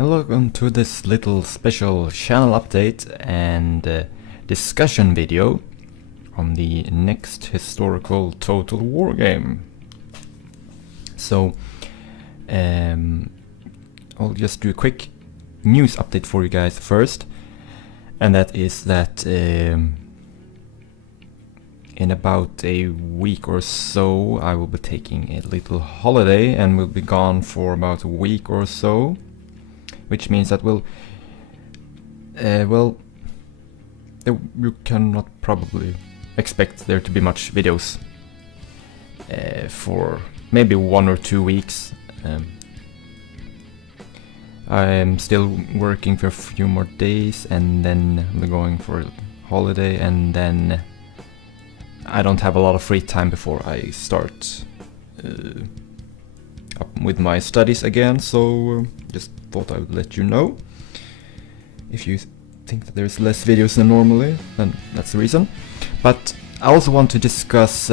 Welcome to this little special channel update and discussion video on the next historical Total War game. So, I'll just do a quick news update for you guys first, and that is that in about a week or so I will be taking a little holiday and will be gone for about a week or so, which means that you cannot probably expect there to be much videos for maybe 1 or 2 weeks. I'm still working for a few more days and then we're going for a holiday, and then I don't have a lot of free time before I start up with my studies again, so just thought I would let you know. If you think that there's less videos than normally, then that's the reason. But I also want to discuss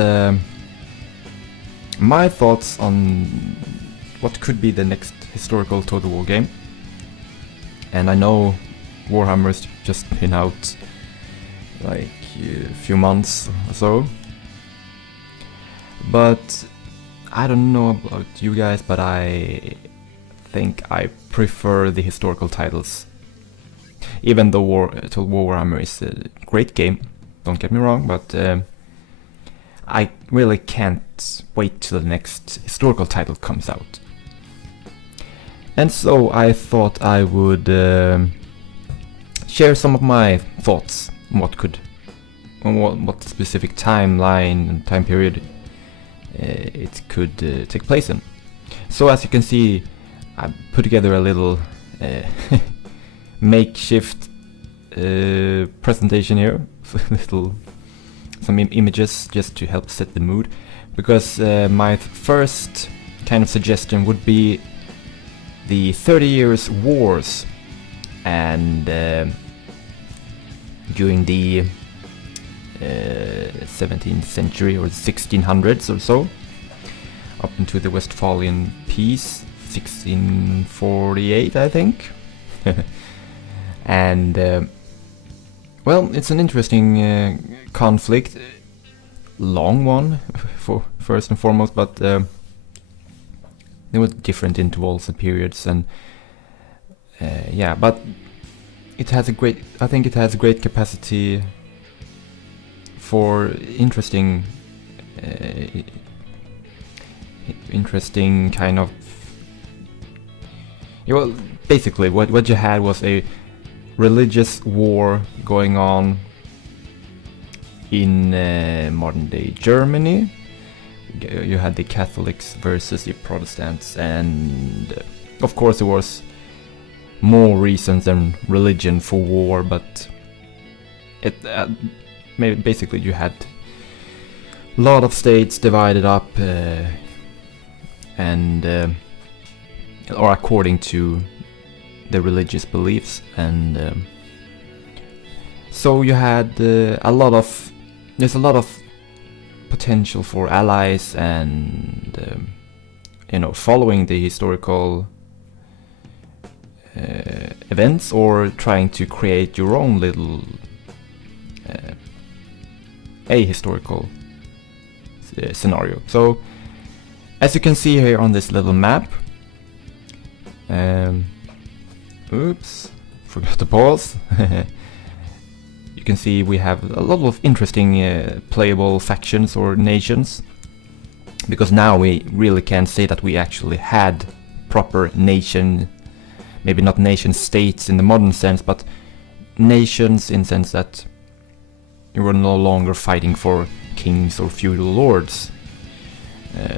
my thoughts on what could be the next historical Total War game. And I know Warhammer's just been out like a few months or so, but I don't know about you guys, but I think I prefer the historical titles. Even though Total War Warhammer is a great game, don't get me wrong, but I really can't wait till the next historical title comes out. And so I thought I would share some of my thoughts on what specific timeline and time period it could take place in. So as you can see, I put together a little makeshift presentation here, some images just to help set the mood, because my first kind of suggestion would be the 30 Years' Wars, and during the 17th century or 1600s or so, up into the Westphalian Peace, 1648 I think. And well, it's an interesting conflict, long one for first and foremost, but there were different intervals and periods, and yeah, but it has I think it has a great capacity for interesting kind of, yeah, well, basically what you had was a religious war going on in modern day Germany. You had the Catholics versus the Protestants, and of course there was more reasons than religion for war, but it maybe basically you had a lot of states divided up and or according to the religious beliefs, and so you had there's a lot of potential for allies and following the historical events, or trying to create your own little historical scenario. So as you can see here on this little map, oops, forgot to pause. You can see we have a lot of interesting playable factions or nations, because now we really can say that we actually had proper nation, maybe not nation states in the modern sense, but nations in the sense that you were no longer fighting for kings or feudal lords.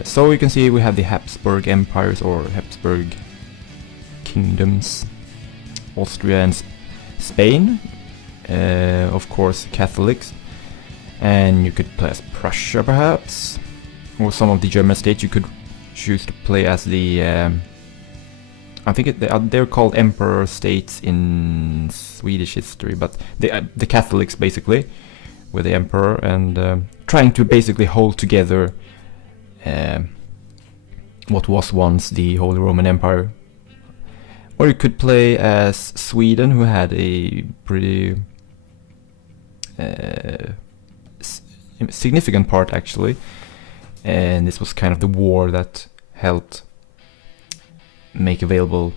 So you can see we have the Habsburg empires or Habsburg kingdoms, Austria and Spain, of course Catholics, and you could play as Prussia perhaps, or some of the German states. You could choose to play as the I think they're called emperor states in Swedish history, but the Catholics basically with the emperor, and trying to basically hold together what was once the Holy Roman Empire, Or you could play as Sweden, who had a pretty significant part actually, and this was kind of the war that helped make available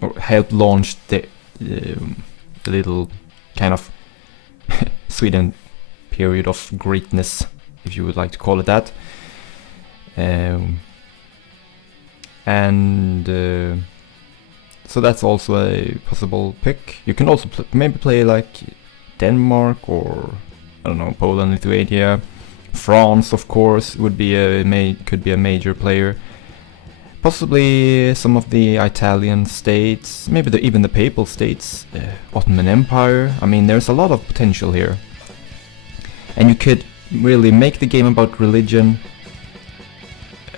or helped launch the little kind of Sweden period of greatness, if you would like to call it that. So that's also a possible pick. You can also maybe play like Denmark, or I don't know, Poland, Lithuania, France, of course, could be a major player. Possibly some of the Italian states, maybe even the Papal states, Ottoman Empire. I mean, there's a lot of potential here. And you could really make the game about religion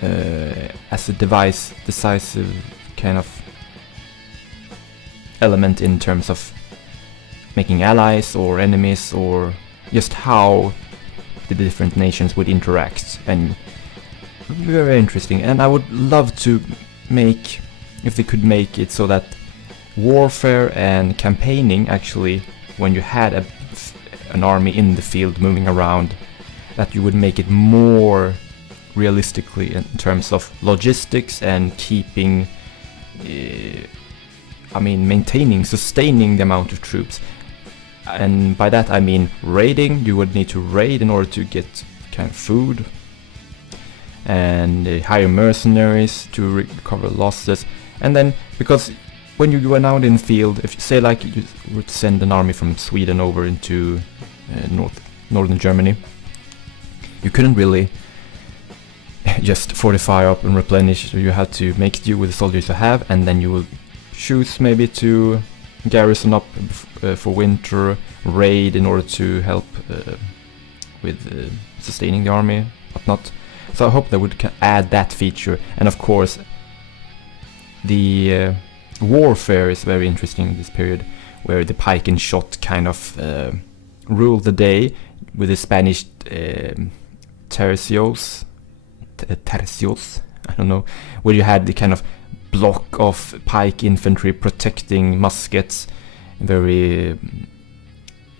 as a decisive kind of element in terms of making allies or enemies, or just how the different nations would interact. And very interesting. And I would love to make, if they could make it so that warfare and campaigning, actually, when you had an army in the field moving around, that you would make it more realistically in terms of logistics and keeping sustaining the amount of troops. And by that I mean raiding. You would need to raid in order to get kind of food, and hire mercenaries to recover losses. And then, because when you went out in the field, if you say like you would send an army from Sweden over into northern Germany, you couldn't really just fortify up and replenish. So you had to make do with the soldiers you have, and then you would choose maybe to garrison up for winter, raid in order to help with sustaining the army, whatnot. So I hope they would add that feature. And of course, the warfare is very interesting in this period, where the pike and shot kind of ruled the day, with the Spanish tercios, I don't know, where you had the kind of block of pike infantry protecting muskets, very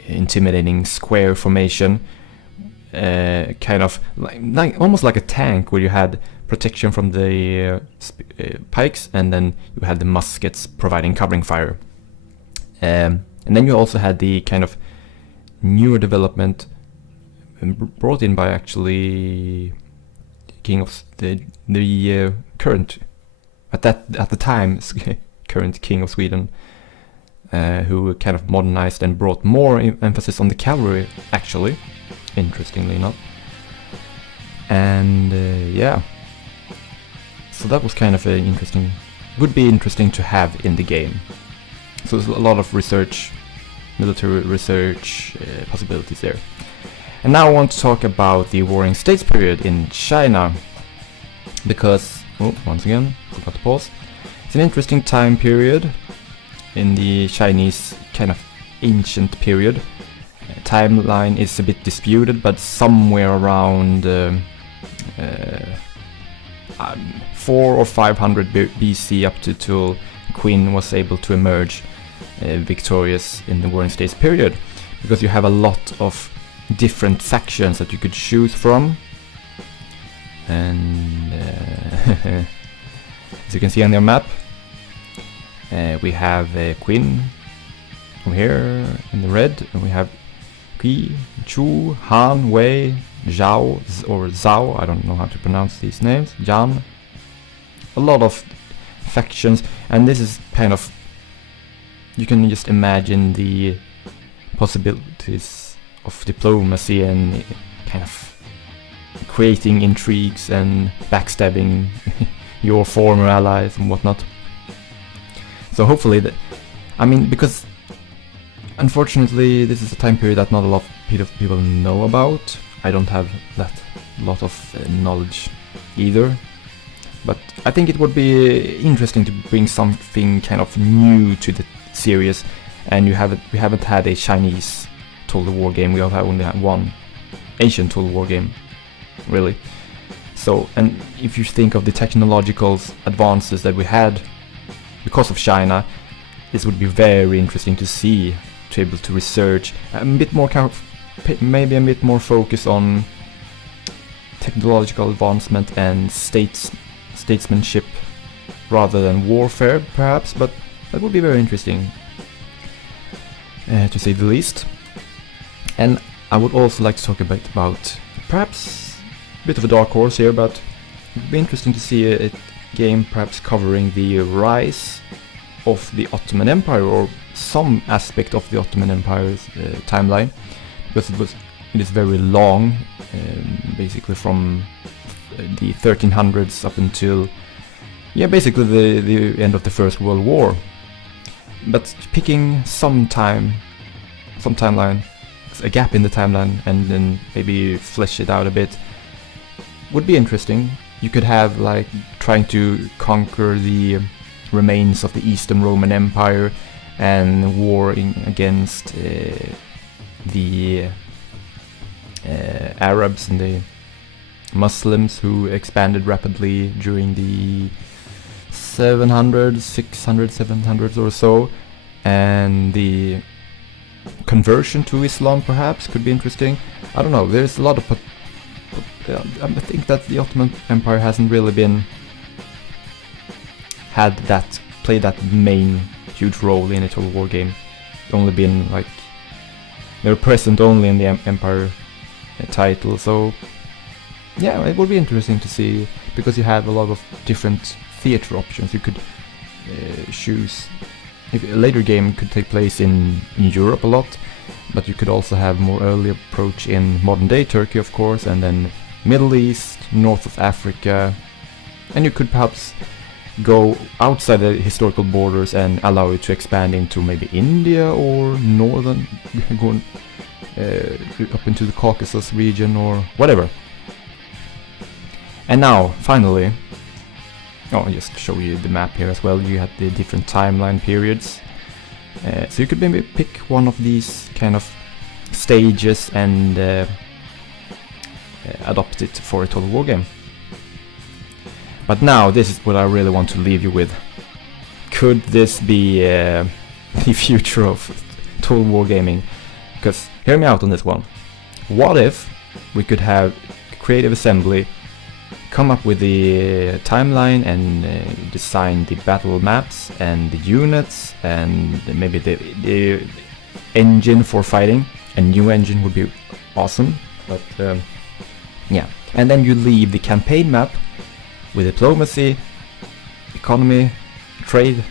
intimidating square formation, kind of like almost like a tank, where you had protection from the pikes, and then you had the muskets providing covering fire. And then you also had the kind of newer development brought in by actually the current at the time current king of Sweden, who kind of modernized and brought more emphasis on the cavalry, actually, interestingly enough. And yeah, so that was kind of would be interesting to have in the game. So there's a lot of military research possibilities there. And now I want to talk about the Warring States period in China, because, once again, forgot to pause. It's an interesting time period in the Chinese kind of ancient period. Timeline is a bit disputed, but somewhere around 400 or 500 BC up till Qin was able to emerge victorious in the Warring States period, because you have a lot of different factions that you could choose from. And as you can see on your map, we have Qin over here in the red, and we have Qi, Chu, Han, Wei, Zhao, or Zhao, I don't know how to pronounce these names, Yan. A lot of factions, and this is kind of, you can just imagine the possibilities of diplomacy and kind of creating intrigues and backstabbing your former allies and whatnot. So hopefully because unfortunately this is a time period that not a lot of people know about. I don't have that lot of knowledge either, but I think it would be interesting to bring something kind of new to the series. And we haven't had a Chinese Total War game. We only had one Asian Total War game, really. So, and if you think of the technological advances that we had because of China, this would be very interesting to see, to be able to research a bit more maybe a bit more focus on technological advancement and statesmanship rather than warfare, perhaps, but that would be very interesting, to say the least. And I would also like to talk a bit about, perhaps a bit of a dark horse here, but it would be interesting to see a game perhaps covering the rise of the Ottoman Empire, or some aspect of the Ottoman Empire's timeline, because it is very long, basically from the 1300s up until basically the end of the First World War. But picking some timeline, a gap in the timeline, and then maybe flesh it out a bit would be interesting. You could have like trying to conquer the remains of the Eastern Roman Empire and warring against the Arabs and the Muslims who expanded rapidly during the 700s or so, and the conversion to Islam perhaps could be interesting. I don't know, there's a lot of I think that the Ottoman Empire hasn't really played that main huge role in a total war game. Only been like, they're present only in the Empire title, so yeah, it would be interesting to see, because you have a lot of different theater options. You could choose, if a later game could take place in Europe a lot, but you could also have more early approach in modern day Turkey, of course, and then Middle East, north of Africa, and you could perhaps go outside the historical borders and allow it to expand into maybe India or northern, going up into the Caucasus region or whatever. And now, finally, I'll just show you the map here as well. You have the different timeline periods. So you could maybe pick one of these kind of stages and adopt it for a total war game. But now, this is what I really want to leave you with. Could this be the future of total war gaming? Because, hear me out on this one. What if we could have Creative Assembly come up with the timeline and design the battle maps and the units and maybe the engine for fighting? A new engine would be awesome, but yeah. And then you leave the campaign map with diplomacy, economy, trade,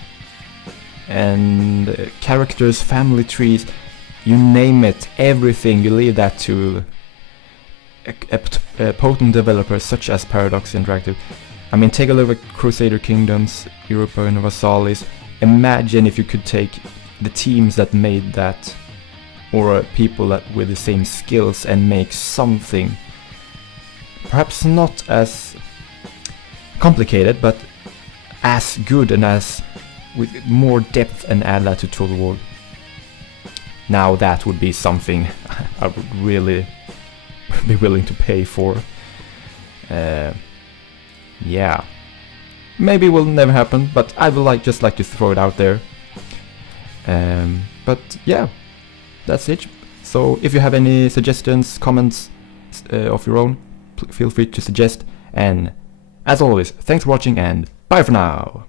and characters, family trees, you name it, everything. You leave that to potent developers such as Paradox Interactive. I mean, take a look at Crusader Kingdoms, Europa Universalis. Imagine if you could take the teams that made that, or people that with the same skills, and make something perhaps not as complicated, but as good and as with more depth, and add that to Total War. Now that would be something I would really be willing to pay for. Yeah, maybe it will never happen, but I would just like to throw it out there. But yeah, that's it. So if you have any suggestions, comments of your own, feel free to suggest. And as always, thanks for watching, and bye for now.